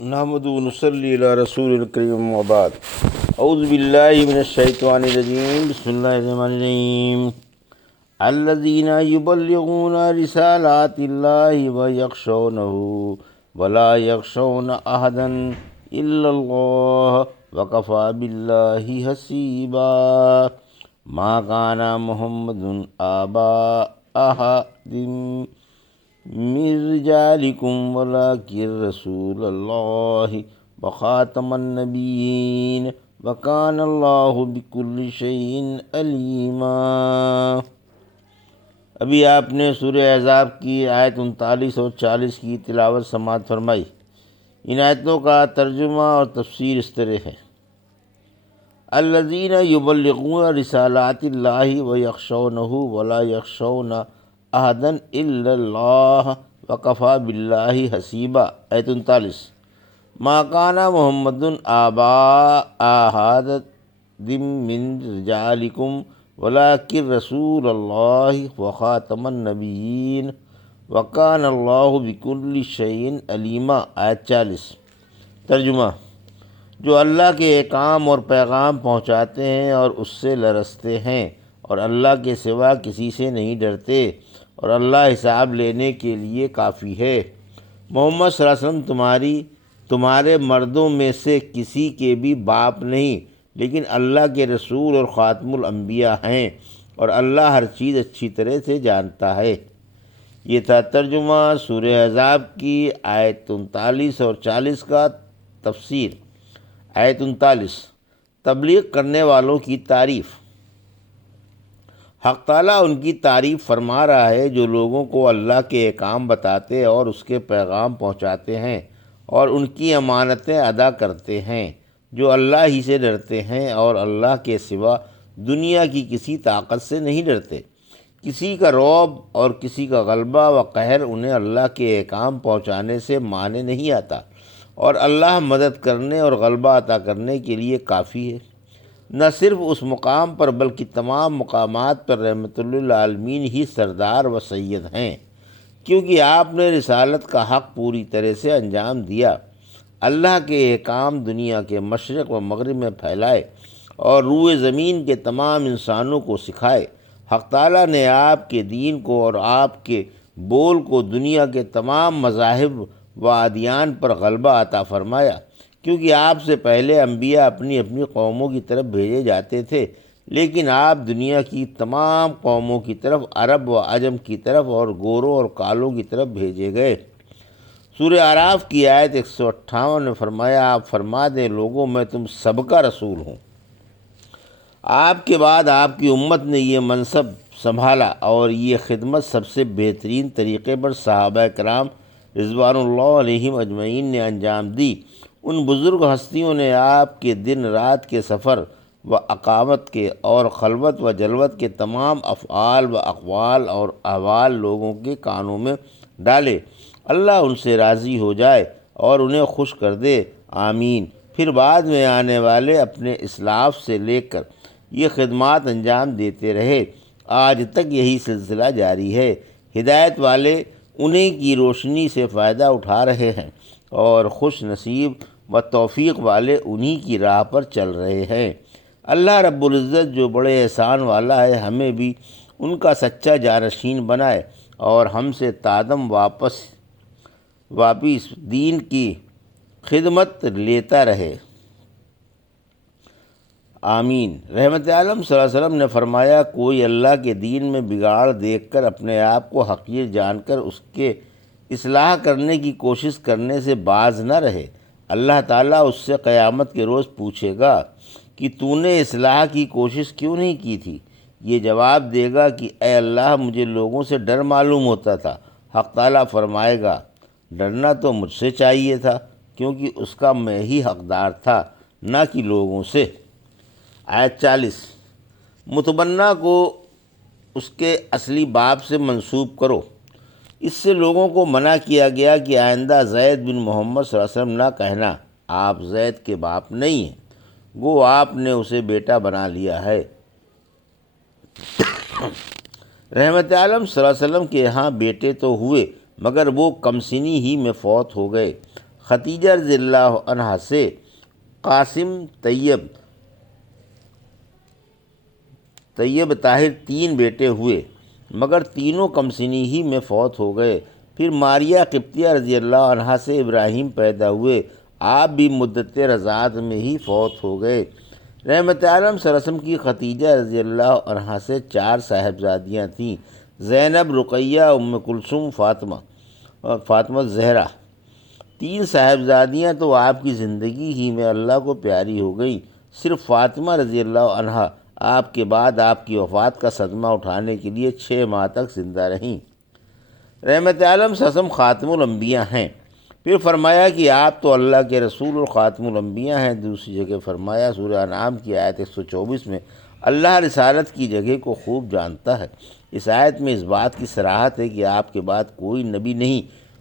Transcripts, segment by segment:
نحمد و نصلی علی رسول الکریم وبعد اعوذ باللہ من الشیطان الرجیم بسم اللہ الرحمن الرحیم الذین یبلغون رسالات اللہ ویخشونہ ولا یخشون احدا الا اللہ وکفی باللہ حسیبا ما کان محمد آبا احد من رجالکم ولکن رسول اللہ وخاتم النبیین وکان اللہ بکل شیء علیما۔ ابھی آپ نے سورہ احزاب کی آیت 39 اور 40 کی تلاوت سماعت فرمائی۔ ان آیتوں کا ترجمہ اور تفسیر اس طرح ہے: الذین یبلغون رسالات اللہ ویخشونہ ولا یخشون احدا الا اللہ وکفی باللہ حسیبا۔ آیت 39: ما کان محمد آبا احد من رجالکم ولکن رسول اللہ وخاتم النبیین وکان اللہ بکل شیء علیما۔ آیت 40: ترجمہ: جو اللہ کے احکام اور پیغام پہنچاتے ہیں اور اس سے لرزتے ہیں اور اللہ کے سوا کسی سے نہیں ڈرتے اور اللہ حساب لینے کے لیے کافی ہے۔ محمد صلی اللہ علیہ وسلم تمہارے مردوں میں سے کسی کے بھی باپ نہیں، لیکن اللہ کے رسول اور خاتم الانبیاء ہیں، اور اللہ ہر چیز اچھی طرح سے جانتا ہے۔ یہ تھا ترجمہ سورہ احزاب کی آیت 39 اور 40 کا تفسیر۔ آیت 39: تبلیغ کرنے والوں کی تعریف۔ حق تعالیٰ ان کی تعریف فرما رہا ہے جو لوگوں کو اللہ کے احکام بتاتے اور اس کے پیغام پہنچاتے ہیں اور ان کی امانتیں ادا کرتے ہیں، جو اللہ ہی سے ڈرتے ہیں اور اللہ کے سوا دنیا کی کسی طاقت سے نہیں ڈرتے۔ کسی کا رعب اور کسی کا غلبہ و قہر انہیں اللہ کے احکام پہنچانے سے مانے نہیں آتا، اور اللہ مدد کرنے اور غلبہ عطا کرنے کے لیے کافی ہے۔ نہ صرف اس مقام پر بلکہ تمام مقامات پر رحمت للعالمین ہی سردار و سید ہیں، کیونکہ آپ نے رسالت کا حق پوری طرح سے انجام دیا، اللہ کے احکام دنیا کے مشرق و مغرب میں پھیلائے اور روئے زمین کے تمام انسانوں کو سکھائے۔ حق تعالیٰ نے آپ کے دین کو اور آپ کے بول کو دنیا کے تمام مذاہب و ادیان پر غلبہ عطا فرمایا، کیونکہ آپ سے پہلے انبیاء اپنی اپنی قوموں کی طرف بھیجے جاتے تھے، لیکن آپ دنیا کی تمام قوموں کی طرف، عرب و عجم کی طرف اور گوروں اور کالوں کی طرف بھیجے گئے۔ سورہ اعراف کی آیت 158 میں فرمایا: آپ فرما دیں لوگوں، میں تم سب کا رسول ہوں۔ آپ کے بعد آپ کی امت نے یہ منصب سنبھالا اور یہ خدمت سب سے بہترین طریقے پر صحابہ کرام رضوان اللہ علیہم اجمعین نے انجام دی۔ ان بزرگ ہستیوں نے آپ کے دن رات کے سفر و اقامت کے اور خلوت و جلوت کے تمام افعال و اقوال اور احوال لوگوں کے کانوں میں ڈالے۔ اللہ ان سے راضی ہو جائے اور انہیں خوش کر دے، آمین۔ پھر بعد میں آنے والے اپنے اسلاف سے لے کر یہ خدمات انجام دیتے رہے، آج تک یہی سلسلہ جاری ہے۔ ہدایت والے انہیں کی روشنی سے فائدہ اٹھا رہے ہیں اور خوش نصیب و توفیق والے انہی کی راہ پر چل رہے ہیں۔ اللہ رب العزت جو بڑے احسان والا ہے، ہمیں بھی ان کا سچا جانشین بنائے اور ہم سے تادم واپس دین کی خدمت لیتا رہے، آمین۔ رحمت عالم صلی اللہ علیہ وسلم نے فرمایا: کوئی اللہ کے دین میں بگاڑ دیکھ کر اپنے آپ کو حقیر جان کر اس کے اصلاح کرنے کی کوشش کرنے سے باز نہ رہے، اللہ تعالیٰ اس سے قیامت کے روز پوچھے گا کہ تو نے اصلاح کی کوشش کیوں نہیں کی تھی؟ یہ جواب دے گا کہ اے اللہ، مجھے لوگوں سے ڈر معلوم ہوتا تھا۔ حق تعالیٰ فرمائے گا: ڈرنا تو مجھ سے چاہیے تھا، کیونکہ اس کا میں ہی حقدار تھا، نہ کہ لوگوں سے۔ آیت 40: متبنہ کو اس کے اصلی باپ سے منسوب کرو۔ اس سے لوگوں کو منع کیا گیا کہ آئندہ زید بن محمد صلی اللہ علیہ وسلم نہ کہنا آپ زید کے باپ نہیں ہیں، گو آپ نے اسے بیٹا بنا لیا ہے۔ رحمت عالم صلی اللہ علیہ وسلم کے یہاں بیٹے تو ہوئے، مگر وہ کم سنی ہی میں فوت ہو گئے۔ ختیجہ رضی اللہ عنہا سے قاسم طیب طاہر 3 بیٹے ہوئے، مگر تینوں کم سنی ہی میں فوت ہو گئے۔ پھر ماریہ قبطیہ رضی اللہ عنہا سے ابراہیم پیدا ہوئے، آپ بھی مدت رضاعت میں ہی فوت ہو گئے۔ رحمت عالم صلی اللہ علیہ وسلم کی ختیجہ رضی اللہ عنہا سے 4 صاحبزادیاں تھیں، زینب، رقیہ، ام کلثوم، فاطمہ زہرا۔ 3 صاحبزادیاں تو آپ کی زندگی ہی میں اللہ کو پیاری ہو گئیں۔ صرف فاطمہ رضی اللہ عنہا آپ کے بعد آپ کی وفات کا صدمہ اٹھانے کے لیے 6 ماہ تک زندہ رہیں۔ رحمت عالم صلی اللہ علیہ وسلم خاتم الانبیاء ہیں۔ پھر فرمایا کہ آپ تو اللہ کے رسول اور خاتم الانبیاء ہیں۔ دوسری جگہ فرمایا سورہ انعام کی آیت 124 میں، اللہ رسالت کی جگہ کو خوب جانتا ہے۔ اس آیت میں اس بات کی صراحت ہے کہ آپ کے بعد کوئی نبی نہیں۔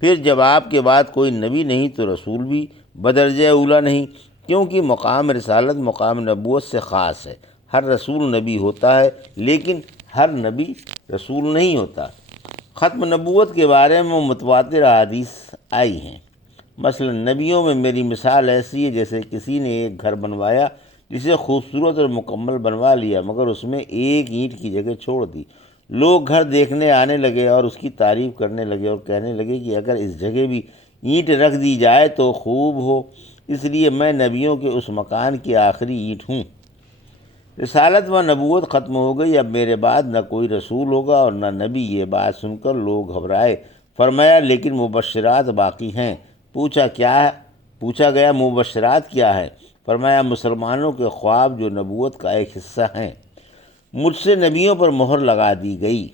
پھر جب آپ کے بعد کوئی نبی نہیں تو رسول بھی بدرجہ اولیٰ نہیں، کیونکہ مقام رسالت مقام نبوت سے خاص ہے۔ ہر رسول نبی ہوتا ہے لیکن ہر نبی رسول نہیں ہوتا۔ ختم نبوت کے بارے میں متواتر احادیث آئی ہیں۔ مثلا نبیوں میں میری مثال ایسی ہے جیسے کسی نے ایک گھر بنوایا جسے خوبصورت اور مکمل بنوا لیا، مگر اس میں ایک اینٹ کی جگہ چھوڑ دی۔ لوگ گھر دیکھنے آنے لگے اور اس کی تعریف کرنے لگے اور کہنے لگے کہ اگر اس جگہ بھی اینٹ رکھ دی جائے تو خوب ہو، اس لیے میں نبیوں کے اس مکان کی آخری اینٹ ہوں۔ رسالت و نبوت ختم ہو گئی، اب میرے بعد نہ کوئی رسول ہوگا اور نہ نبی۔ یہ بات سن کر لوگ گھبرائے۔ فرمایا لیکن مبشرات باقی ہیں۔ پوچھا گیا مبشرات کیا ہے؟ فرمایا مسلمانوں کے خواب جو نبوت کا ایک حصہ ہیں۔ مجھ سے نبیوں پر مہر لگا دی گئی۔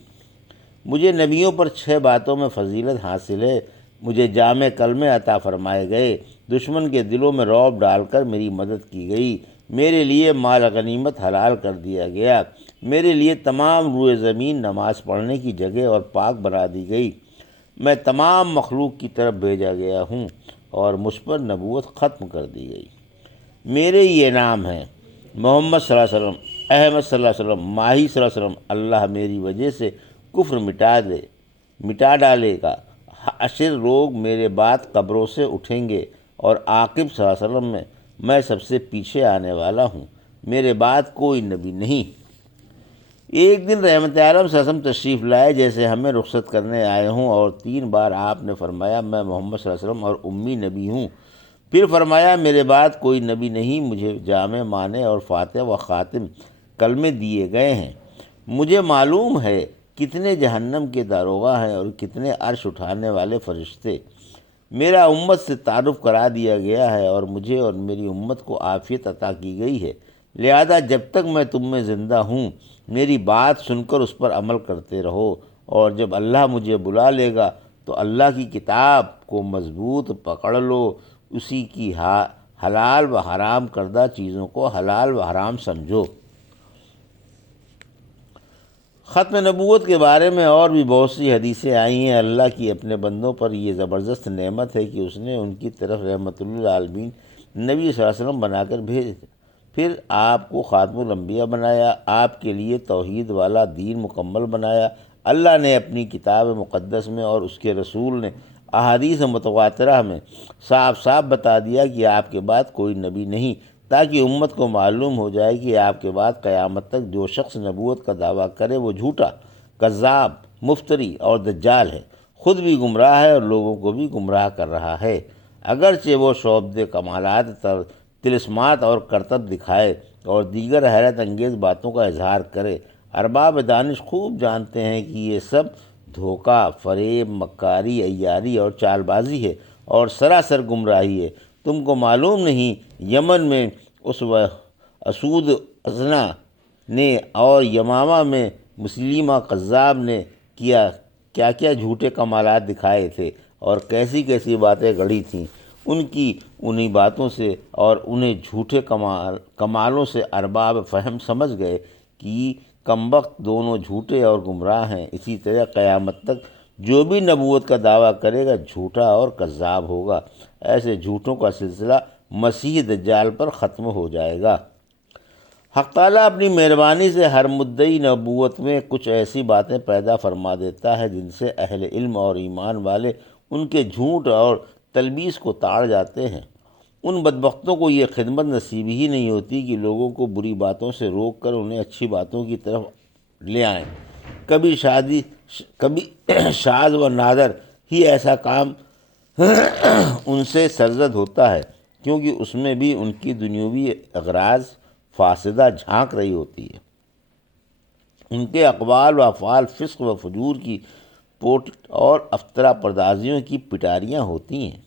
مجھے نبیوں پر 6 باتوں میں فضیلت حاصل ہے۔ مجھے جامع کلمے عطا فرمائے گئے، دشمن کے دلوں میں رعب ڈال کر میری مدد کی گئی، میرے لیے مال غنیمت حلال کر دیا گیا، میرے لیے تمام روئے زمین نماز پڑھنے کی جگہ اور پاک بنا دی گئی، میں تمام مخلوق کی طرف بھیجا گیا ہوں اور مجھ پر نبوت ختم کر دی گئی۔ میرے یہ نام ہیں: محمد صلی اللہ علیہ وسلم، احمد صلی اللہ علیہ وسلم، ماہی صلی اللہ علیہ وسلم۔ اللہ میری وجہ سے کفر مٹا ڈالے گا۔ حشر لوگ میرے بعد قبروں سے اٹھیں گے اور عاقب صلی اللہ علیہ وسلم میں سب سے پیچھے آنے والا ہوں، میرے بعد کوئی نبی نہیں۔ ایک دن رحمت عالم صلی اللہ علیہ وسلم تشریف لائے جیسے ہمیں رخصت کرنے آئے ہوں، اور 3 بار آپ نے فرمایا میں محمد صلی اللہ علیہ وسلم اور امی نبی ہوں۔ پھر فرمایا میرے بعد کوئی نبی نہیں، مجھے جامع معنی اور فاتح و خاتم کلمے دیے گئے ہیں۔ مجھے معلوم ہے کتنے جہنم کے داروغہ ہیں اور کتنے عرش اٹھانے والے فرشتے۔ میرا امت سے تعارف کرا دیا گیا ہے اور مجھے اور میری امت کو عافیت عطا کی گئی ہے، لہذا جب تک میں تم میں زندہ ہوں میری بات سن کر اس پر عمل کرتے رہو، اور جب اللہ مجھے بلا لے گا تو اللہ کی کتاب کو مضبوط پکڑ لو، اسی کی حلال و حرام کردہ چیزوں کو حلال و حرام سمجھو۔ ختم نبوت کے بارے میں اور بھی بہت سی حدیثیں آئی ہیں۔ اللہ کی اپنے بندوں پر یہ زبردست نعمت ہے کہ اس نے ان کی طرف رحمت للعالمین نبی صلی اللہ علیہ وسلم بنا کر بھیج، پھر آپ کو خاتم الانبیاء بنایا، آپ کے لیے توحید والا دین مکمل بنایا۔ اللہ نے اپنی کتاب مقدس میں اور اس کے رسول نے احادیث متواترہ میں صاف صاف بتا دیا کہ آپ کے بعد کوئی نبی نہیں، تاکہ امت کو معلوم ہو جائے کہ آپ کے بعد قیامت تک جو شخص نبوت کا دعویٰ کرے وہ جھوٹا، کذاب، مفتری اور دجال ہے، خود بھی گمراہ ہے اور لوگوں کو بھی گمراہ کر رہا ہے۔ اگرچہ وہ شعبدے کمالات، طلسمات اور کرتب دکھائے اور دیگر حیرت انگیز باتوں کا اظہار کرے، ارباب دانش خوب جانتے ہیں کہ یہ سب دھوکہ، فریب، مکاری، عیاری اور چال بازی ہے اور سراسر گمراہی ہے۔ تم کو معلوم نہیں یمن میں اس اسود ازنا نے اور یمامہ میں مسیلمہ کذاب نے کیا کیا جھوٹے کمالات دکھائے تھے اور کیسی کیسی باتیں گڑھی تھیں۔ ان کی انہی باتوں سے اور انہیں جھوٹے کمالوں سے ارباب فہم سمجھ گئے کہ کمبخت دونوں جھوٹے اور گمراہ ہیں۔ اسی طرح قیامت تک جو بھی نبوت کا دعویٰ کرے گا جھوٹا اور کذاب ہوگا۔ ایسے جھوٹوں کا سلسلہ مسیح دجال پر ختم ہو جائے گا۔ حق تعالیٰ اپنی مہربانی سے ہر مدعی نبوت میں کچھ ایسی باتیں پیدا فرما دیتا ہے جن سے اہل علم اور ایمان والے ان کے جھوٹ اور تلبیس کو تاڑ جاتے ہیں۔ ان بدبختوں کو یہ خدمت نصیب ہی نہیں ہوتی کہ لوگوں کو بری باتوں سے روک کر انہیں اچھی باتوں کی طرف لے آئیں۔ کبھی شاذ و نادر ہی ایسا کام ان سے سرزد ہوتا ہے، کیونکہ اس میں بھی ان کی دنیوی اغراض فاسدہ جھانک رہی ہوتی ہے۔ ان کے اقوال و افعال فسق و فجور کی پوٹ اور افطرہ پردازیوں کی پٹاریاں ہوتی ہیں۔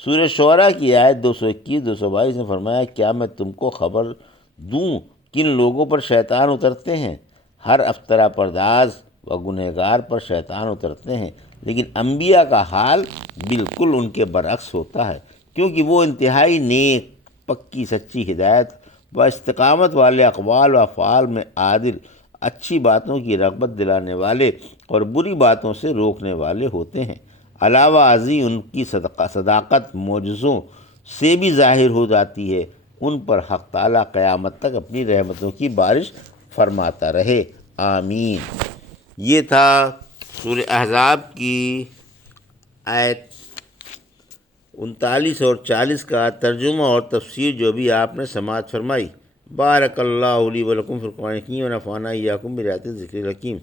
سورہ شعراء کی آیت 221 222 نے فرمایا، کیا میں تم کو خبر دوں کن لوگوں پر شیطان اترتے ہیں؟ ہر افطرہ پرداز و گنہگار پر شیطان اترتے ہیں، لیکن انبیاء کا حال بالکل ان کے برعکس ہوتا ہے، کیونکہ وہ انتہائی نیک، پکی سچی ہدایت و استقامت والے اقوال و افعال میں عادل، اچھی باتوں کی رغبت دلانے والے اور بری باتوں سے روکنے والے ہوتے ہیں۔ علاوہ ازیں ان کی صداقت معجزوں سے بھی ظاہر ہو جاتی ہے۔ ان پر حق تعالیٰ قیامت تک اپنی رحمتوں کی بارش فرماتا رہے، آمین۔ یہ تھا سورہ احزاب کی آیت 39 اور 40 کا ترجمہ اور تفسیر جو بھی آپ نے سماعت فرمائی۔ بارک اللہ لی و لکم فی القرآن الحکیم و نفعنی وایاکم بآیات الذکر الحکیم۔